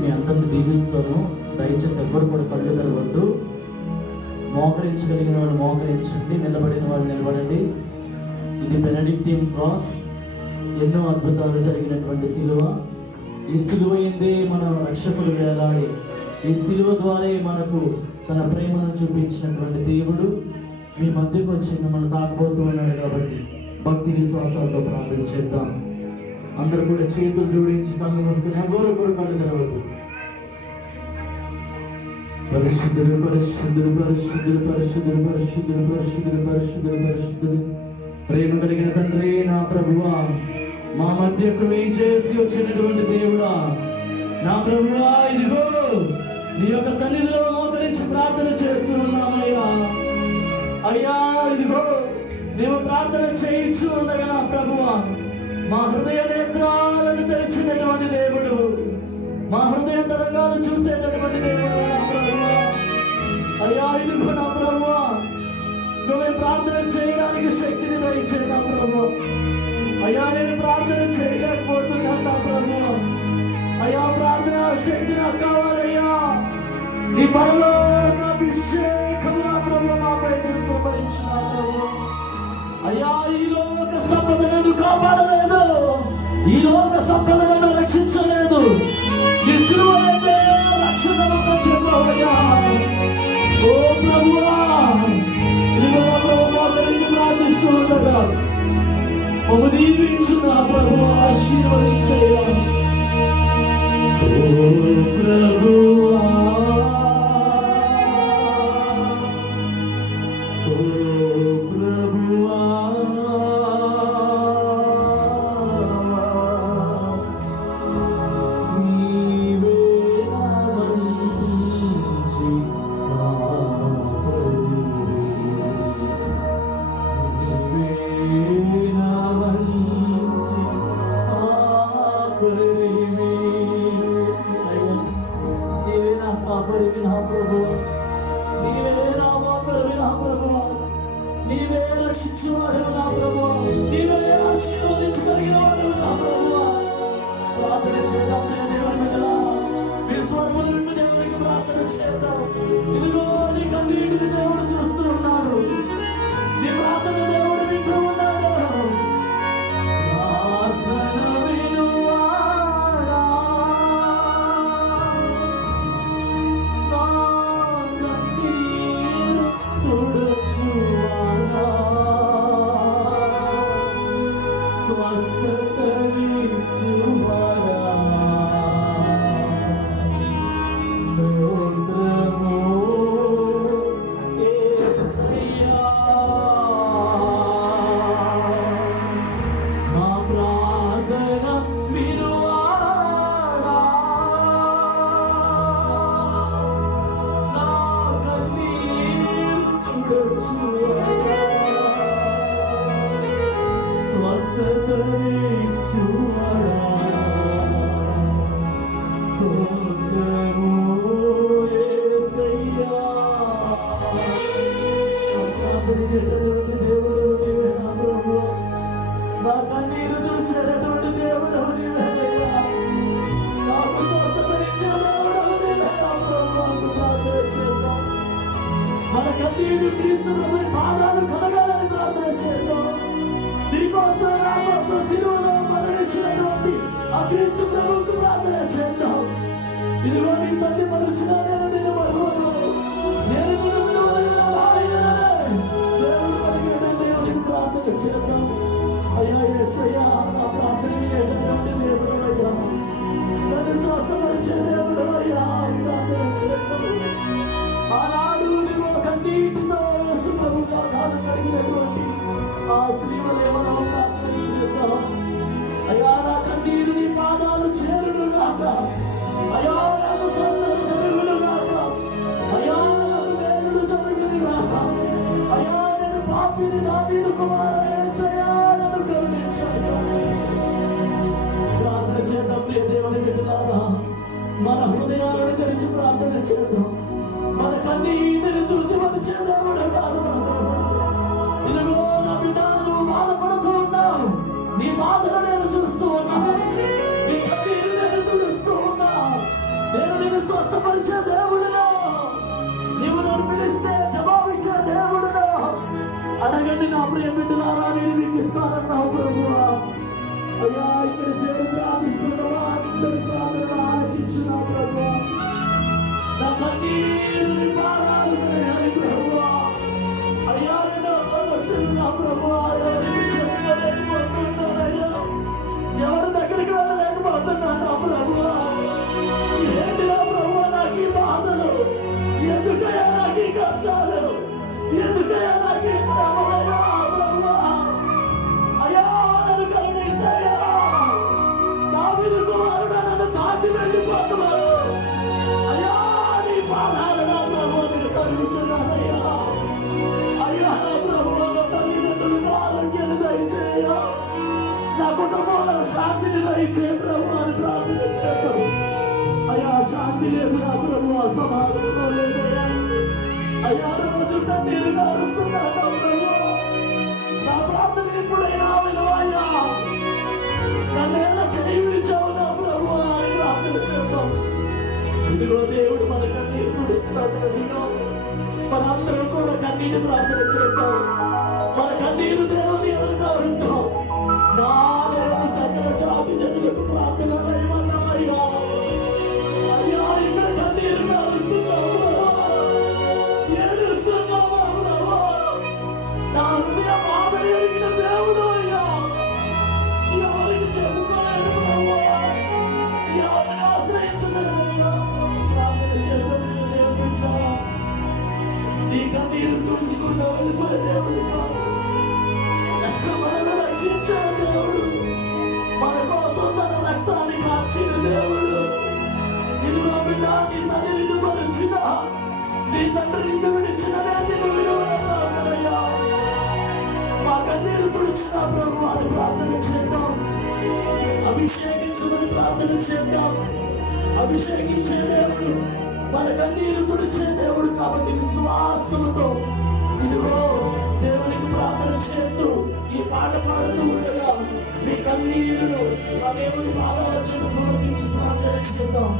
మీ అందరిని దీవిస్తాను. దయచేసి ఎవ్వరు కూడా కళ్ళు తెరవద్దు. మోకరించగలిగిన వాళ్ళు మోకరించండి, నిలబడిన వాళ్ళు నిలబడండి. ఇది బెనడిక్టిన్ క్రాస్, ఎన్నో అద్భుతాలు జరిగినటువంటి సిలువ. ఈ సిలువ ఏందే మన రక్షకుడు వేలాడి, ఈ సిలువ ద్వారా మనకు తన ప్రేమను చూపించినటువంటి దేవుడు మీ మధ్యకు వచ్చి మిమ్మల్ని తాకబోతూ ఉన్నాడు. కాబట్టి భక్తి విశ్వాసాలతో ప్రార్థన చేద్దాం. అందరూ కూడా చేతులు జోడించి కళ్ళు మూసుకుని ఎవరు కూడా కళ్ళు తెరవద్దు. పరిశుద్ధుడు పరిశుద్ధుడు పరిశుద్ధుడు పరిశుద్ధుడు పరిశుద్ధుడు పరిశుద్ధుడు పరిశుద్ధుడు పరిశుద్ధుడు ప్రేమ కలిగిన తండ్రి, నా ప్రభువా, మా మధ్యకు ఏం చేసి వచ్చినటువంటి దేవుడా, నా ప్రభువా, ఇదిగో నీ యొక్క సన్నిధిలో మోకరించి ప్రార్థన చేస్తూ ఉన్నామయ్యా. అయ్యా, ఇదిగో మేము ప్రార్థన చేయించు ఉండగా నా ప్రభువా, మా హృదయ నేత్రాలను తెరిచినటువంటి దేవుడు, మా హృదయ తరంగాలు చూసేటటువంటి దేవుడు నా ప్రభువా. అయ్యా, ఇదిగో నా ప్రభువా, నువ్వే ప్రార్థన చేయడానికి శక్తిని దయచే నా ప్రభువా. అయ్యా, నేను ప్రార్థన చేయలేకపోతున్నాను నా ప్రభువా. అయ్యా, ప్రార్థన శక్తి నాకు కావాలయ్యా. నీ పరలోక అభిషేకం నా ప్రభువా మాపై కృపరించిన ప్రభువా. అయ్యా, ఈ లోక సంపద నన్ను కాపాడలేదు, ఈ లోక సంపద నన్ను రక్షించలేదు. ఈ సిలువైతే రక్షణ చెప్పవయ్యా. ఓ ప్రభువా, ప్రార్థిస్తూ ఉండగా మమ్ము దీవించు నా ప్రభువా, ఆశీర్వదించయ్యా. ఓ ప్రభువా, నీవే రక్షించేవాడు నా ప్రభువా, నీవే ఆశీర్వదించగలిగిన వాడు నా ప్రభువా. ప్రార్థన చేద్దాం దేవుని బిడ్డలారా, మీ స్వరములు విప్పి దేవునికి ప్రార్థన చేద్దాం. ఇదిగో నీ కన్నీటిని దేవుడు చూస్తూ ఉన్నాడు, నీ ప్రార్థన దేవుడు వింటూ ఉన్నాడు. ప్రార్థన వినువాడా, నా కన్నీరు తుడుచువాడా, స్వస్థత నిచ్చువాడా, స్తోత్రము యేసయ్యా. మా ప్రార్థన వినువాడా, నా కన్నీరు తుడుచువాడా, స్వస్థత నిచ్చువాడా, స్తోత్రము యేసయ్యా. ప్రార్థించేటటువంటి దేవుడు నీవే నా ప్రభువా, నా కన్నీరు తుడిచేటటువంటి దేవుడు నీవేనయ్యా, నాకు స్వస్థత ఇచ్చిన దేవుడు నీవే నా ప్రభువా. ప్రార్థన చేద్దాం. మన కన్నీరు క్రీస్తు ప్రభుని పాదాలు కడగాలని ప్రార్థన చేద్దాం. నీకోసం నా కోసం సిలువలో మరణించినటువంటి ఆ క్రీస్తు ప్రభువుకు ప్రార్థన చేద్దాం. ఇదిగో నీ తల్లి మరచిన నేను నిన్ను మరువను, నేను నిన్ను విడువను ఆయననే. దేవుడు కలిగిన దేవునికి ప్రార్థన చేద్దాం. అయ్యా యేసయ్యా, నా ప్రార్థన వినేటటువంటి దేవుడు అయ్యా, నన్ను స్వస్థపరిచే దేవుడు అయ్యా, ప్రార్థన చేద్దాం. ఆనాడు నీవు కన్నీటితో యేసు ప్రభు పాదాలు కడిగినటువంటి ఆ స్త్రీవలేమో ప్రార్థన చేద్దాం. అయ్యా, నా కన్నీరు నీ పాదాలు చేరును గాక. అయ్యా, నాకు స్వస్థత జరుగును గాక. అయ్యా, నాకు మేలుడు జరుగును గాక. అయ్యా, నేను పాపిని, దావీదు కుమారుడు యేసయ్యా, నన్ను కరుణించండి. ప్రార్థన చేద్దాం. ప్రియ దేవుని బిడ్డలారా, మన హృదయాలను తెరిచి ప్రార్థన చేద్దాం. మన కన్నీటిని చూసి మన చేద్దాం కాదు మన దేవుడు. ఇదిగో నా బిడ్డ, నువ్వు బాధపడుతూ ఉన్నావు, నీ బాధలు నేను చూస్తూ ఉన్నా, నీ కన్నీరు నేను తుడుస్తూ ఉన్నా. ప్రియ బిడ్డలారా నేను మీకు ఇస్తానన్నావు ప్రభువా. అయ్యా ఇక్కడ చేరి ప్రార్థిస్తున్న వారందరి ప్రార్థన ఆలకించున్నావు ప్రభువా. నా కన్నీరు నీ పాదాలు కడగాలి ప్రభువా. అయ్యా ఎన్నో సమస్యలు నా ప్రభువా, ఎవరికి చెప్పుకోలేకపోతున్నానయ్యా, ఎవరి దగ్గరికి వెళ్ళలేకపోతున్నాను నా ప్రభువా. ఏంటి నా ప్రభువా నాకు ఈ బాధలు, ఎందుకయ్యా నాకు ఈ కష్టాలు, ఎందుకయ్యా నాకు ఈ శ్రమలయ్యా ప్రభువా. అయ్యా నన్ను కరుణించయ్యా, నా మీద కుమారుడా నన్ను దాటి వెళ్ళిపోతున్నాను. అయ్యా నీ పాదాలు నా ప్రభువా నేను కరుణించున్నానయ్యా. అయ్యా నా ప్రభువా నా తల్లిదండ్రులకు ఆరోగ్యాన్ని దయచేయ, నా కుటుంబంలో శాంతిని దయచే ప్రభువా అని ప్రార్థన చేద్దాం. అయ్యా శాంతి లేదు నా ప్రభువా, సమాధానం లేదయ్యా. అయ్యా రోజు కన్నీరు కారుస్తున్నాను నా ప్రభువా. నా ప్రార్థన ఎప్పుడైనా వినవయ్యా, నన్ను ఎలా చేయి విడిచావు నా ప్రభువా అని ప్రార్థన చేద్దాం. ఇదిగో దేవుడు మన కన్నీరు తుడుస్తాడు. మనందరం కూడా కన్నీటి ప్రార్థన చేద్దాం. మన కన్నీరు దేవుని ఎదురుగారుంటాం. నా దేవుడు సకల జాతి జనులకు ప్రార్థన ఏమన్నామయ్యా. అయ్యా ఇక్కడ కన్నీరు కారుస్తున్నావు ప్రభువా, ఏడుస్తున్నావా ప్రభువా. నా హృదయ బాధను ఎరిగిన దేవుడు అయ్యా, ఎవరికి చెప్పుకోలేదు ప్రభువా, ఎవరిని ఆశ్రయించలేదయ్యా. ప్రార్థన చేద్దాం. దేవుడు నీ కన్నీరు తుడుచుకుంటూ వెళ్ళిపోయే దేవుడు కాదు, మనల్ని రక్షించే దేవుడు, మన కోసం తన రక్తాన్ని కాచిన దేవుడు. ఇదిగో బిడ్డ, నీ తల్లి నిన్ను మరిచిన, నీ తండ్రి నిన్ను విడిచిన నిన్ను విలువయ్యా. మా కన్నీరు తుడిచిన ప్రభు అని ప్రార్థన చేద్దాం. అభిషేకించమని ప్రార్థన చేద్దాం. అభిషేకించే దేవుడు, మన కన్నీరు తుడిచే దేవుడు. కాబట్టి విశ్వాసంతో ఇదిగో దేవునికి ప్రార్థన చేస్తూ ఈ పాట పాడుతూ ఉండగా మీ కన్నీరును ఆ దేవుని పాదాల చేత సమర్పించి ప్రార్థన చేద్దాం.